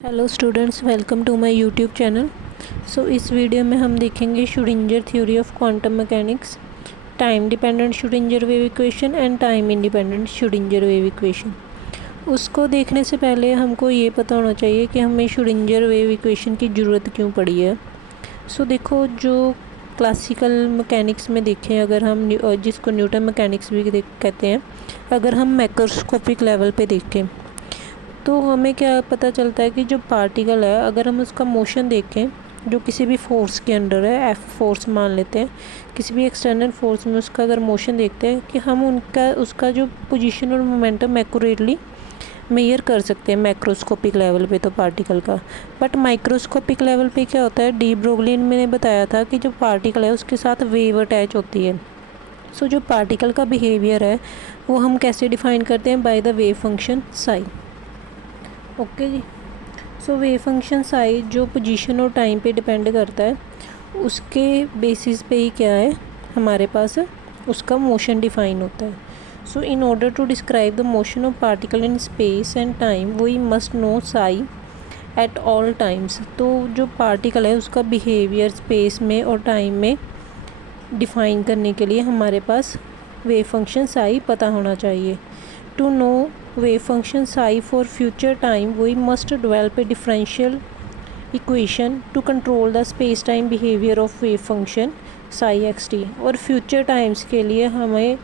Hello students, welcome to my YouTube channel. इस वीडियो में हम देखेंगे Schrodinger theory of quantum mechanics, time dependent Schrodinger wave equation and time independent Schrodinger wave equation. उसको देखने से पहले हमको ये पता होना चाहिए कि हमें श्रोडिंगर वेव इक्वेशन की ज़रूरत क्यों पड़ी है। देखो, जो क्लासिकल मैकेनिक्स में देखें, अगर हम जिसको न्यूटन मैकेनिक्स भी कहते हैं, अगर हम मैक्रोस्कोपिक लेवल पे देखें तो हमें क्या पता चलता है कि जो पार्टिकल है, अगर हम उसका मोशन देखें जो किसी भी फोर्स के अंडर है, एफ फोर्स मान लेते हैं, किसी भी एक्सटर्नल फोर्स में उसका अगर मोशन देखते हैं कि हम उसका जो पोजीशन और मोमेंटम एक्यूरेटली मेजर कर सकते हैं मैक्रोस्कोपिक लेवल पे तो पार्टिकल का। बट माइक्रोस्कोपिक लेवल पे क्या होता है, डी ब्रोगली ने बताया था कि जो पार्टिकल है उसके साथ वेव अटैच होती है। जो पार्टिकल का बिहेवियर है वो हम कैसे डिफाइन करते हैं, by the wave function psi. Okay जी। वेव फंक्शन साई जो पोजीशन और टाइम पे डिपेंड करता है, उसके बेसिस पे ही क्या है हमारे पास उसका मोशन डिफाइन होता है। In order to describe the motion of particle in space and time we must know psi at all times. तो जो पार्टिकल है उसका बिहेवियर स्पेस में और टाइम में डिफाइन करने के लिए हमारे पास वेव फंक्शन साई पता होना चाहिए। To know wave function psi for future time we must develop a differential equation to control the space time behavior of wave function psi xt। और future times के लिए हमें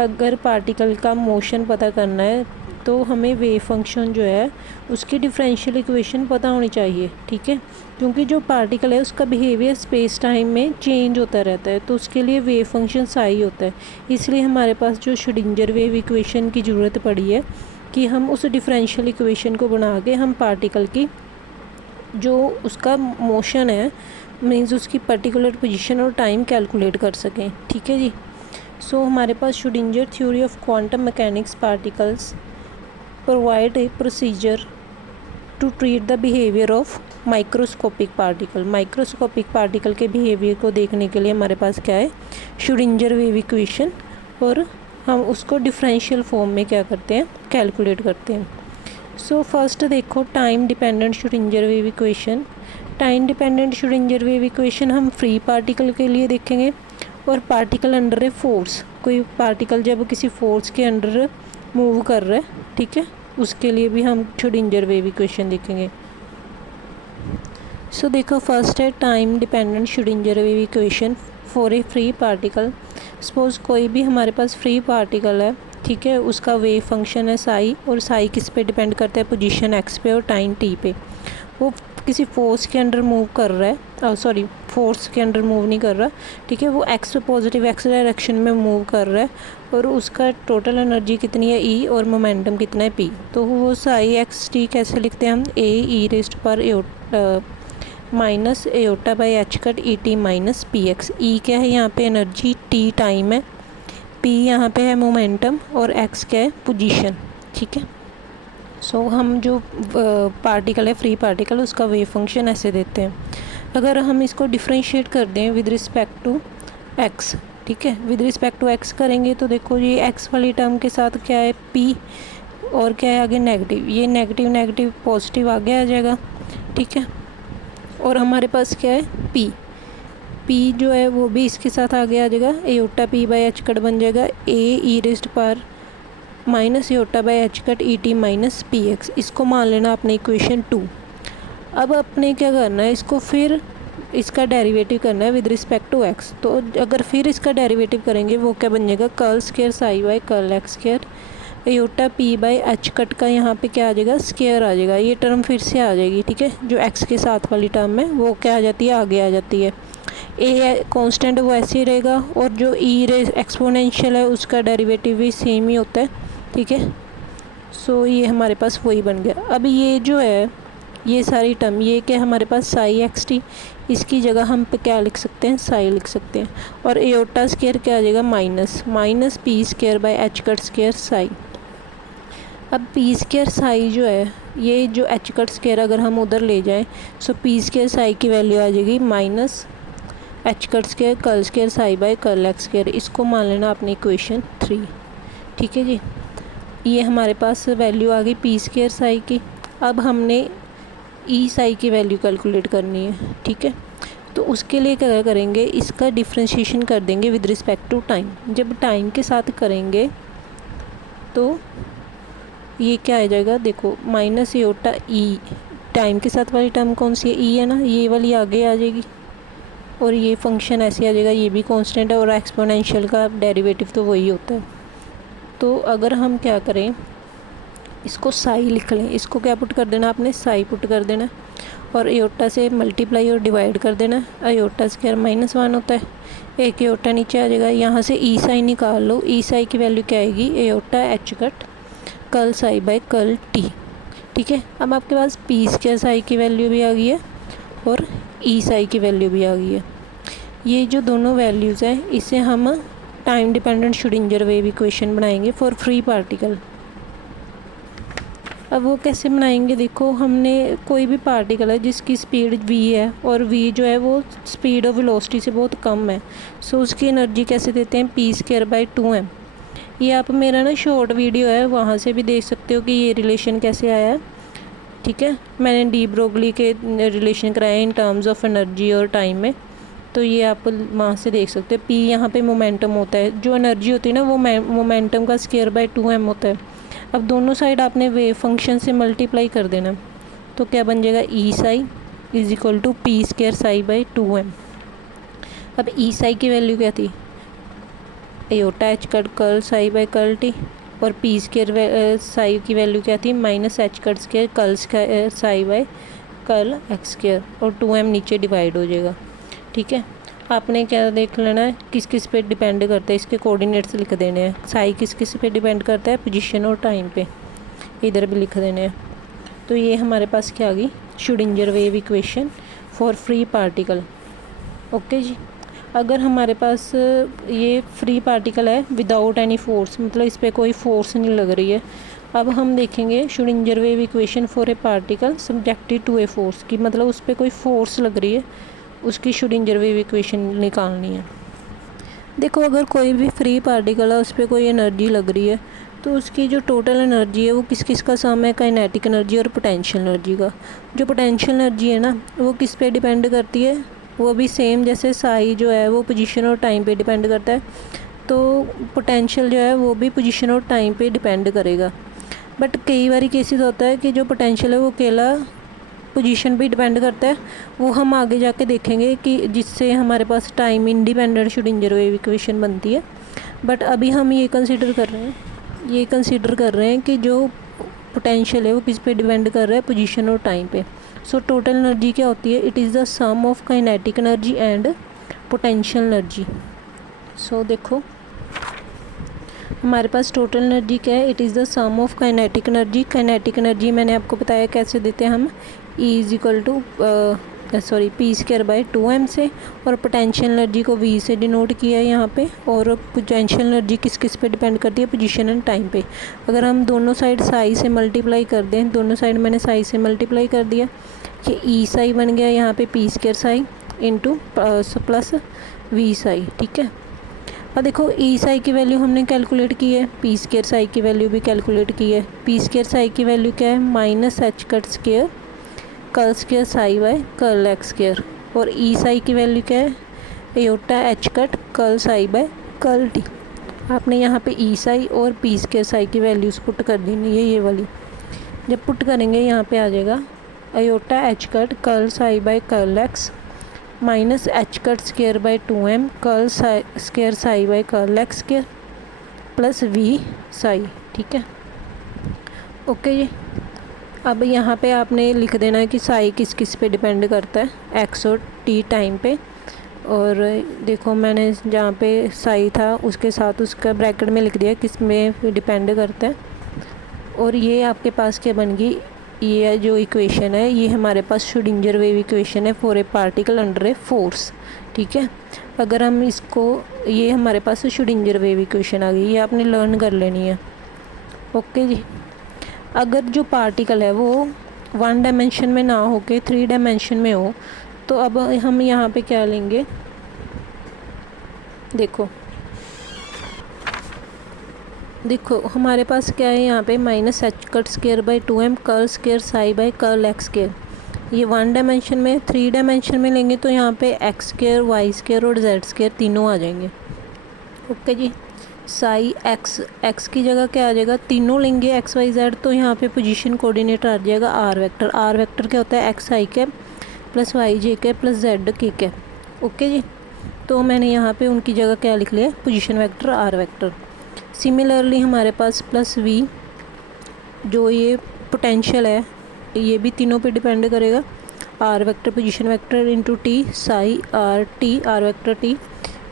अगर पार्टिकल का मोशन पता करना है तो हमें वेव फंक्शन जो है उसकी डिफरेंशियल इक्वेशन पता होनी चाहिए, ठीक है। क्योंकि जो पार्टिकल है उसका बिहेवियर स्पेस टाइम में चेंज होता रहता है, तो उसके लिए वेव फंक्शन साई होता है। इसलिए हमारे पास जो श्रोडिंगर वेव इक्वेशन की ज़रूरत पड़ी है कि हम उस डिफरेंशियल इक्वेशन को बना के हम पार्टिकल की जो उसका मोशन है, मीन्स उसकी पर्टिकुलर पोजीशन और टाइम कैलकुलेट कर सकें, ठीक है जी। हमारे पास Schrodinger theory of quantum mechanics particles provide a procedure to treat the behaviour of microscopic particle. Microscopic particle के बिहेवियर को देखने के लिए हमारे पास क्या है, श्रोडिंगर वेव इक्वेशन, और हम उसको डिफरेंशियल फॉर्म में क्या करते हैं, कैलकुलेट करते हैं। फर्स्ट देखो, time dependent Schrodinger wave equation. Time dependent Schrodinger wave equation हम फ्री पार्टिकल के लिए देखेंगे, और पार्टिकल अंडर ए फोर्स, कोई पार्टिकल जब किसी फोर्स के अंडर मूव कर रहा है, ठीक है, उसके लिए भी हम श्रोडिंगर वेव इक्वेशन देखेंगे। देखो, फर्स्ट है time dependent Schrodinger wave equation for A free particle. Suppose कोई भी हमारे पास फ्री पार्टिकल है, ठीक है, उसका वेव फंक्शन है साई, और साई किस पे डिपेंड करता है, पोजीशन एक्स पे और टाइम टी पे। वो किसी फोर्स के अंडर मूव कर रहा है, फोर्स के अंडर मूव नहीं कर रहा, ठीक है, वो एक्स पॉजिटिव एक्स डायरेक्शन में मूव कर रहा है, और उसका टोटल एनर्जी कितनी है ई, और मोमेंटम कितना है पी। तो वो साई एक्स टी कैसे लिखते हैं हम, ए ई रेस्ट पर minus iota by H cut E T minus P X. E क्या है यहाँ पे, एनर्जी, टी टाइम है, पी यहाँ पे है मोमेंटम, और एक्स क्या है, पोजीशन, ठीक है। हम जो पार्टिकल है फ्री पार्टिकल, उसका वेव फंक्शन ऐसे देते हैं। अगर हम इसको डिफ्रेंशिएट कर दें विद रिस्पेक्ट टू एक्स, ठीक है, विद रिस्पेक्ट टू एक्स करेंगे तो देखो ये एक्स वाली टर्म के साथ क्या है, पी, और क्या है आगे नेगेटिव, ये नेगेटिव नेगेटिव पॉजिटिव आगे आ जाएगा, ठीक है। और हमारे पास क्या है, पी, पी जो है वो भी इसके साथ आगे आ जाएगा, aorta P by H cut बन जाएगा ए ई रेस्ट पर minus iota by H cut E T minus P x. इसको मान लेना आपने इक्वेशन 2। अब आपने क्या करना है, इसको फिर इसका डेरिवेटिव करना है विद रिस्पेक्ट टू एक्स। तो अगर फिर इसका डेरिवेटिव करेंगे वो क्या बन जाएगा, curl square psi by curl x square, aorta P by H cut का यहाँ पे क्या आ जाएगा, स्क्वायर आ जाएगा, ये टर्म फिर से आ जाएगी, ठीक है। जो एक्स के साथ वाली टर्म है वो क्या आ जाती है, आगे आ जाती है। ए कांस्टेंट वो ऐसे ही रहेगा, और जो ई रे एक्सपोनेंशियल है उसका डेरिवेटिव भी सेम ही होता है, ठीक है। ये हमारे पास वही बन गया। अब ये जो है, ये सारी टर्म, ये क्या हमारे पास साई एक्स टी, इसकी जगह हम पे क्या लिख सकते हैं, साई लिख सकते हैं, और एओटा स्क्वायर क्या आ जाएगा, minus P square by H cut square Sai. अब पी स्क्वायर साई जो है, ये जो एच कट स्क्वायर अगर हम उधर ले जाएं, पी स्क्वायर साई की वैल्यू आ जाएगी minus h cut square curl square psi by curl x square. इसको मान लेना अपनी इक्वेशन 3, ठीक है जी। ये हमारे पास वैल्यू आ गई पी स्क्वायर साई की। अब हमने ई साई की वैल्यू कैलकुलेट करनी है, ठीक है। तो उसके लिए क्या करेंगे, इसका डिफ्रेंशिएशन कर देंगे विद रिस्पेक्ट टू टाइम। जब टाइम के साथ करेंगे तो ये क्या आ जाएगा, देखो माइनस एयोटा ई, टाइम के साथ वाली टर्म कौन सी है, ई है ना, ये वाली आगे आ जाएगी और ये फंक्शन ऐसे आ जाएगा, ये भी कांस्टेंट है और एक्सपोनेंशियल का डेरिवेटिव तो वही होता है। तो अगर हम क्या करें, इसको साई लिख लें, इसको क्या पुट कर देना आपने, साई पुट कर देना और एयोटा से मल्टीप्लाई और डिवाइड कर देना। एयोटा स्क्वायर -1 होता है, एक एयोटा नीचे आ जाएगा। यहाँ से ई साई निकाल लो, ई साई की वैल्यू क्या आएगी, iota H cut curl psi by curl t, ठीक है। अब आपके पास पी स्क्वायर साई की वैल्यू भी आ गई है और ई साई की वैल्यू भी आ गई है। ये जो दोनों वैल्यूज़ हैं इसे हम time dependent Schrodinger wave equation बनाएंगे फॉर फ्री पार्टिकल। अब वो कैसे बनाएंगे, देखो हमने कोई भी पार्टिकल है जिसकी स्पीड v है और v जो है वो स्पीड और वेलोसिटी से बहुत कम है, सो उसकी एनर्जी कैसे देते हैं, p²/2m। ये आप मेरा ना शॉर्ट वीडियो है वहाँ से भी देख सकते हो कि ये रिलेशन कैसे आया है, ठीक है। मैंने डी ब्रोगली के रिलेशन कराए इन टर्म्स ऑफ एनर्जी और टाइम में, तो ये आप वहाँ से देख सकते हो। p यहाँ पे मोमेंटम होता है, जो एनर्जी होती है ना वो मोमेंटम का स्क्वायर/2m होता है। अब दोनों साइड आपने वेव फंक्शन से मल्टीप्लाई कर देना, तो क्या बन जाएगा, E psi is equal to p² साई/2m। अब ई साई की वैल्यू क्या थी, iota H cut curl psi by curl T, और p² साई की वैल्यू क्या थी, -h cut square curl psi by curl x², और 2m नीचे डिवाइड हो जाएगा, ठीक है। आपने क्या देख लेना है, किस किस पे डिपेंड करता है, इसके कोऑर्डिनेट्स लिख देने हैं। साई किस किस पे डिपेंड करता है, पोजीशन और टाइम पे, इधर भी लिख देने हैं। तो ये हमारे पास क्या आ गई, Schrodinger wave equation for free particle. Okay जी। अगर हमारे पास ये फ्री पार्टिकल है विदाउट एनी फोर्स, मतलब इस पर कोई फोर्स नहीं लग रही है, अब हम देखेंगे Schrodinger wave equation for a particle subjected to a force की, मतलब उस पर कोई फोर्स लग रही है, उसकी श्रोडिंगर वेव इक्वेशन निकालनी है। देखो अगर कोई भी फ्री पार्टिकल है उस पर कोई एनर्जी लग रही है, तो उसकी जो टोटल एनर्जी है वो किस किस का सम है, काइनेटिक एनर्जी और पोटेंशियल एनर्जी का। जो पोटेंशियल एनर्जी है ना वो किस पे डिपेंड करती है, वो भी सेम जैसे साई जो है वो पोजीशन और टाइम पे डिपेंड करता है, तो पोटेंशियल जो है वो भी पोजीशन और टाइम पे डिपेंड करेगा। बट कई बार केसेस होता है कि जो पोटेंशियल है वो अकेला पोजीशन पे डिपेंड करता है, वो हम आगे जाके देखेंगे कि जिससे हमारे पास time independent Schrodinger wave equation बनती है। बट अभी हम ये कंसीडर कर रहे हैं कि जो पोटेंशियल है वो किस पे डिपेंड कर रहा है, पोजीशन और टाइम पे। सो टोटल एनर्जी क्या होती है, it is the sum of kinetic energy and potential energy. So देखो हमारे पास टोटल एनर्जी क्या है, it is the sum of kinetic energy. Kinetic energy मैंने आपको बताया कैसे देते हैं हम, E is equal to p²/2m से, और पोटेंशियल एनर्जी को v से डिनोट किया है यहाँ पे, और पोटेंशियल एनर्जी किस किस पे डिपेंड करती है, पोजीशन एंड टाइम पे। अगर हम दोनों साइड साई से मल्टीप्लाई कर दें, दोनों साइड मैंने साई से मल्टीप्लाई कर दिया, ये ई साई बन गया यहाँ पे p² Sai into plus v psi, ठीक है। अब देखो ई साई की वैल्यू हमने कैलकुलेट की है, p² साई की वैल्यू भी कैलकुलेट की है। p² साई की वैल्यू क्या है, -h cut square curl square psi by curl x², और ई साई की वैल्यू क्या है, iota H cut curl psi by curl t. आपने यहाँ पे ई साई और p² साई की वैल्यूज़ पुट कर देनी है, ये वाली जब पुट करेंगे यहाँ पे आ जाएगा iota H cut curl psi by curl x -h cut स्क्वायर/2m curl square psi by curl x² plus v psi, ठीक है। ओके जी। अब यहाँ पे आपने लिख देना है कि साई किस किस पे डिपेंड करता है, एक्स और टी टाइम पे। और देखो मैंने जहाँ पे साई था उसके साथ उसका ब्रैकेट में लिख दिया किस में डिपेंड करता है। और ये आपके पास क्या बन गई, ये जो इक्वेशन है ये हमारे पास श्रोडिंगर वेव इक्वेशन है for a particle under a force, ठीक है। अगर हम इसको, ये हमारे पास श्रोडिंगर वेव इक्वेशन आ गई, ये आपने लर्न कर लेनी है। ओके जी। अगर जो पार्टिकल है वो 1 डायमेंशन में ना हो के 3 डायमेंशन में हो, तो अब हम यहाँ पे क्या लेंगे, देखो हमारे पास क्या है यहाँ पे -h कट स्क्वायर/2m curl square psi by curl x²। ये 1 डायमेंशन में। 3 डायमेंशन में लेंगे तो यहाँ पे एक्स स्क्वायर, वाई स्क्वायर और जेड स्क्वायर तीनों आ जाएंगे। ओके जी। साई एक्स की जगह क्या आ जाएगा, तीनों लेंगे एक्स वाई जेड, तो यहाँ पे पोजीशन कोऑर्डिनेट आ जाएगा आर वेक्टर। आर वेक्टर क्या होता है, x i cap plus y j cap plus z k cap. Okay जी। तो मैंने यहाँ पे उनकी जगह क्या लिख लिया, position vector r vector. Similarly हमारे पास प्लस वी, जो ये पोटेंशियल है ये भी तीनों पे डिपेंड करेगा। R vector position vector into T psi R T, R vector T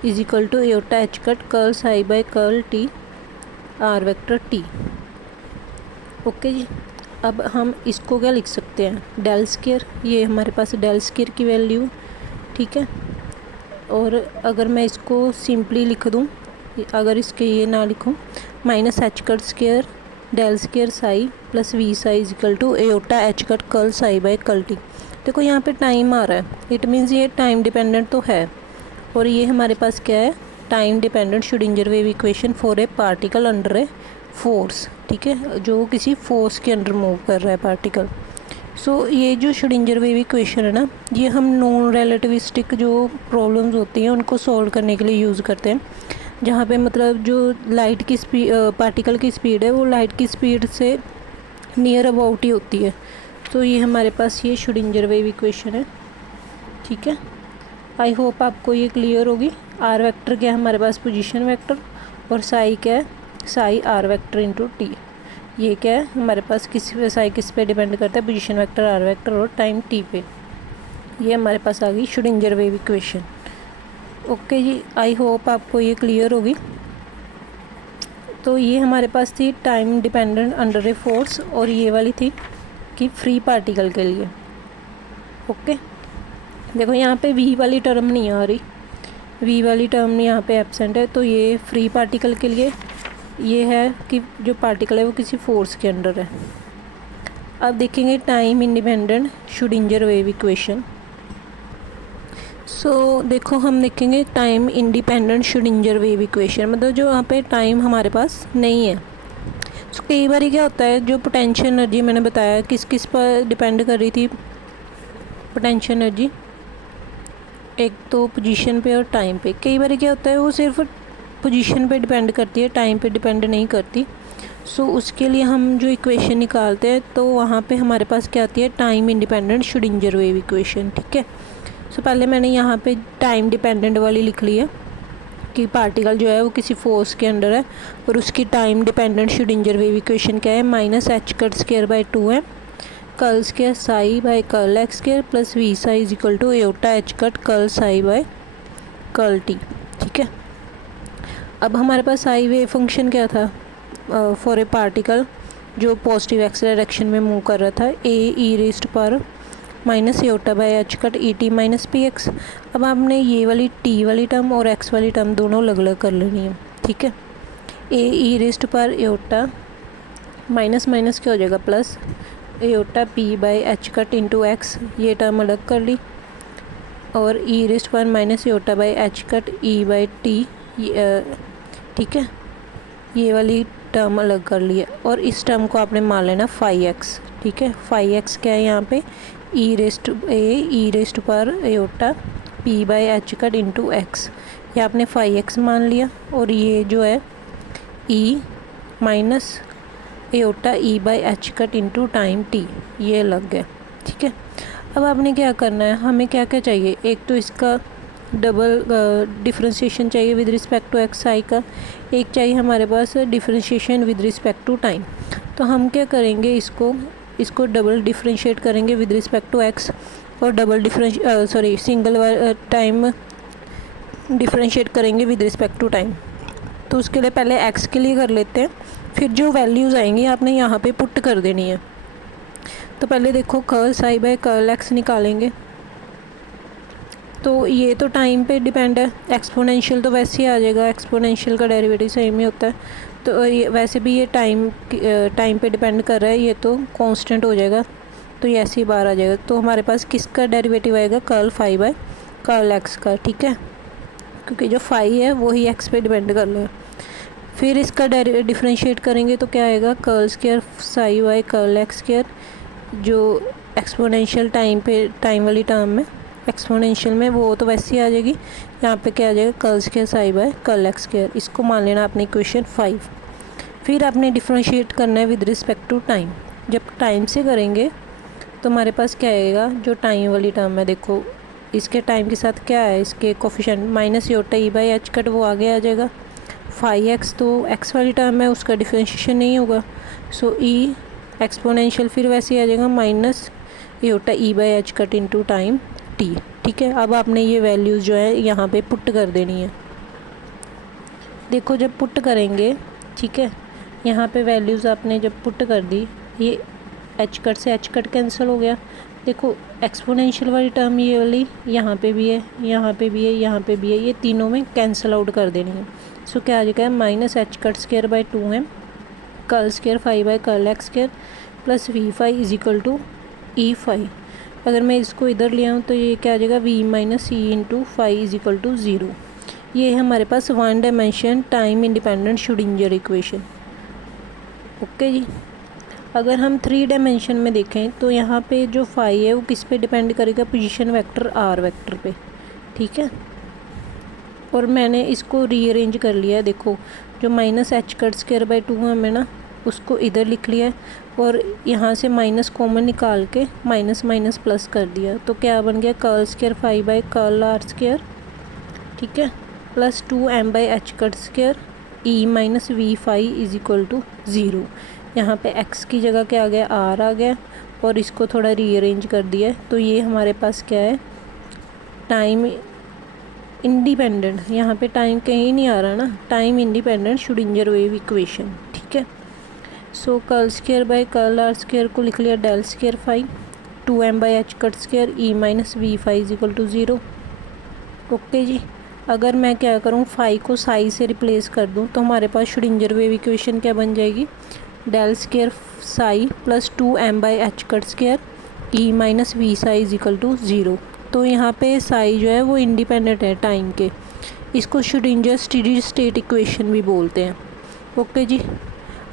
is equal to iota H cut curl psi by curl T R vector T. Okay जी। अब हम इसको क्या लिख सकते हैं, डेल स्क्वायर, ये हमारे पास डेल स्क्वायर की वैल्यू, ठीक है। और अगर मैं इसको सिंपली लिख दूँ, अगर इसके ये ना लिखूँ, minus h cut square del square psi plus v psi is equal to iota H cut curl psi by curl t. देखो यहाँ पे टाइम आ रहा है, इट मीन्स ये टाइम डिपेंडेंट तो है। और ये हमारे पास क्या है, time dependent Schrodinger wave equation for a particle under a force, ठीक है, जो किसी फोर्स के अंडर मूव कर रहा है पार्टिकल। सो ये जो श्रोडिंगर वेव इक्वेशन है ना, ये हम नॉन रिलेटिविस्टिक जो प्रॉब्लम्स होती हैं उनको सॉल्व करने के लिए यूज़ करते हैं, जहाँ पे मतलब जो लाइट की स्पीड, पार्टिकल की स्पीड है वो लाइट की स्पीड से नियर अबाउट ही होती है। तो ये हमारे पास ये श्रोडिंगर वेव इक्वेशन है, ठीक है। आई होप आपको ये क्लियर होगी। आर वेक्टर क्या है हमारे पास, पोजीशन वेक्टर, और साई क्या है, psi R vector into T. ये क्या है हमारे पास, साई किस पे डिपेंड करता है, पोजीशन वेक्टर आर वेक्टर और टाइम टी पे। ये हमारे पास आ गई श्रोडिंगर वेव इक्वेशन। ओके जी, आई होप आपको ये क्लियर होगी। तो ये हमारे पास थी time dependent under a force, और ये वाली थी कि फ्री पार्टिकल के लिए। ओके, देखो यहाँ पे वी वाली टर्म नहीं आ रही, वी वाली टर्म यहाँ पे एब्सेंट है। तो ये फ्री पार्टिकल के लिए ये है कि जो पार्टिकल है वो किसी फोर्स के अंडर है। अब देखेंगे time independent Schrodinger wave equation. So देखो हम देखेंगे time independent Schrodinger wave equation, मतलब जो यहाँ पे टाइम हमारे पास नहीं है। सो कई बार क्या होता है, जो पोटेंशियल एनर्जी मैंने बताया किस किस पर डिपेंड कर रही थी, पोटेंशियल एनर्जी एक तो पोजीशन पे और टाइम पे। कई बार क्या होता है वो सिर्फ पोजीशन पे डिपेंड करती है, टाइम पे डिपेंड नहीं करती। सो उसके लिए हम जो इक्वेशन निकालते हैं तो वहाँ पे हमारे पास क्या आती है, time independent Schrodinger wave equation, ठीक है। सो पहले मैंने यहाँ पे टाइम डिपेंडेंट वाली लिख ली है कि पार्टिकल जो है वो किसी फोर्स के अंडर है, और उसकी time dependent Schrodinger wave equation क्या है, minus h cut square by 2 है curl square psi by curl x square plus v psi is equal to iota H cut curl psi by curl t, ठीक है। अब हमारे पास आई wave function क्या था for a particle जो positive x direction में move कर रहा था, ए ई रेस्ट पर minus aorta by H cut E T minus P x. अब आपने ये वाली टी वाली टर्म और एक्स वाली टर्म दोनों अलग अलग कर लेनी है, ठीक है। ए ई रेस्ट पर एयोटा माइनस माइनस क्या हो जाएगा plus aorta P by H cut into x, ये टर्म अलग कर ली, और ई रेस्ट पर minus aorta by H cut E by T, ठीक है, ये वाली टर्म अलग कर लिया। और इस टर्म को आपने मान लेना फाई एक्स, ठीक है। फाई एक्स क्या है यहाँ पे, ई रेस्ट पर aorta P by H cut into x, ये आपने फाई एक्स मान लिया। और ये जो है E minus iota E by H cut into time T, ये लग गया, ठीक है। अब आपने क्या करना है, हमें क्या क्या चाहिए, एक तो इसका डबल डिफ्रेंशिएशन चाहिए with respect to X I का, एक चाहिए हमारे पास differentiation with respect to time. तो हम क्या करेंगे, इसको डबल डिफ्रेंशिएट करेंगे विद रिस्पेक्ट टू एक्स, और डबल सिंगल टाइम डिफ्रेंशिएट करेंगे विद रिस्पेक्ट टू टाइम। तो उसके लिए पहले एक्स के लिए कर लेते हैं, फिर जो वैल्यूज़ आएंगी आपने यहाँ पे पुट कर देनी है। तो पहले देखो curl psi by curl x निकालेंगे, तो ये तो टाइम पे डिपेंड है, एक्सपोनेंशियल तो वैसे ही आ जाएगा, एक्सपोनेंशियल का डेरिवेटिव सेम ही होता है। तो ये वैसे भी ये टाइम पे डिपेंड कर रहा है, ये तो कांस्टेंट हो जाएगा, तो ये ऐसे ही बाहर आ जाएगा। तो हमारे पास किसका डेरिवेटिव आएगा, curl phi by curl x का, ठीक है, क्योंकि जो फाई है वही एक्स पे डिपेंड कर रहा है। फिर इसका डिफ्रेंशिएट करेंगे तो क्या आएगा, curl square psi by curl x square, जो एक्सपोनेंशियल टाइम वाली टर्म में, एक्सपोनेंशियल में वो तो वैसे ही आ जाएगी। यहाँ पे क्या आ जाएगा, curl square psi by curl x square. इसको मान लेना आपने इक्वेशन 5। फिर आपने डिफ्रेंशिएट करना है विद रिस्पेक्ट टू टाइम। जब टाइम से करेंगे तो हमारे पास क्या आएगा, जो टाइम वाली टर्म है, देखो इसके टाइम के साथ क्या है, इसके coefficient minus iota E by H cut वो आगे आ जाएगा। 5x तो x वाली टर्म है, उसका डिफरेंशिएशन नहीं होगा, सो ई एक्सपोनेंशियल फिर वैसे ही आ जाएगा minus iota E by H cut into time t. ठीक है, अब आपने ये वैल्यूज़ जो है यहाँ पे पुट कर देनी है। देखो जब पुट करेंगे, ठीक है, यहाँ पे वैल्यूज़ आपने जब पुट कर दी, ये एच कट से एच कट कैंसिल हो गया। देखो एक्सपोनेंशियल वाली टर्म ये वाली यहाँ पे भी है, यहाँ पे भी है, यहाँ पे भी है, ये तीनों में कैंसिल आउट कर देनी है। सो क्या आ जाएगा, minus h cut square by 2m curl square 5 by curl x square plus v5 is equal to e5। अगर मैं इसको इधर ले आऊँ तो ये क्या आ जाएगा, v minus E into 5 is equal to 0। ये है हमारे पास 1 dimension time independent Schrodinger equation. Okay जी। अगर हम 3 डायमेंशन में देखें तो यहाँ पे जो 5 है वो किस पे डिपेंड करेगा, पोजीशन वेक्टर r वेक्टर पे। ठीक है, और मैंने इसको रीअरेंज कर लिया है। देखो जो minus h cut square by 2 है ना, उसको इधर लिख लिया है और यहाँ से माइनस कॉमन निकाल के माइनस माइनस प्लस कर दिया, तो क्या बन गया, curl square 5 by curl are square, ठीक है, plus 2m by H cut square E minus v5 is equal to 0। यहाँ पे x की जगह क्या आ गया, r आ गया, और इसको थोड़ा रीअरेंज कर दिया है। तो ये हमारे पास क्या है, टाइम इंडिपेंडेंट, यहाँ पे टाइम कहीं नहीं आ रहा ना, time independent Schrodinger wave equation. ठीक है, so curl square by curl are square को लिख लिया del square 5, 2m by H cut square E minus v5 is equal to 0। Okay जी। अगर मैं क्या करूँ, 5 को साई से रिप्लेस कर दूँ तो हमारे पास श्रोडिंगर वेव इक्वेशन क्या बन जाएगी, del square psi plus 2m by H cut square E minus we psi is equal to 0। तो यहाँ पे साई जो है वो इंडिपेंडेंट है टाइम के, इसको श्रोडिंगर स्टेडी स्टेट इक्वेशन भी बोलते हैं। ओके जी,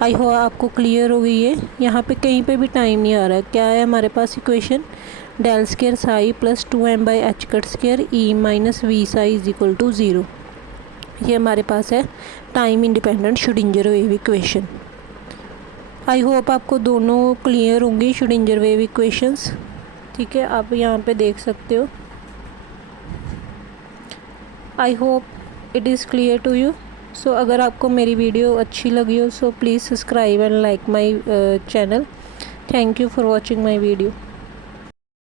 आई होप आपको क्लियर हो गई है। यहाँ पे कहीं पे भी टाइम नहीं आ रहा है, क्या है हमारे पास equation, del square psi plus 2m by H cut square E minus we psi is equal to 0। ये हमारे पास है time independent Schrodinger wave equation. I hope आपको दोनों क्लियर होंगी श्रोडिंगर वेव इक्वेशंस। ठीक है, आप यहाँ पे देख सकते हो। I hope it is clear to you. So अगर आपको मेरी वीडियो अच्छी लगी हो so please subscribe and like my channel. Thank you for watching my video.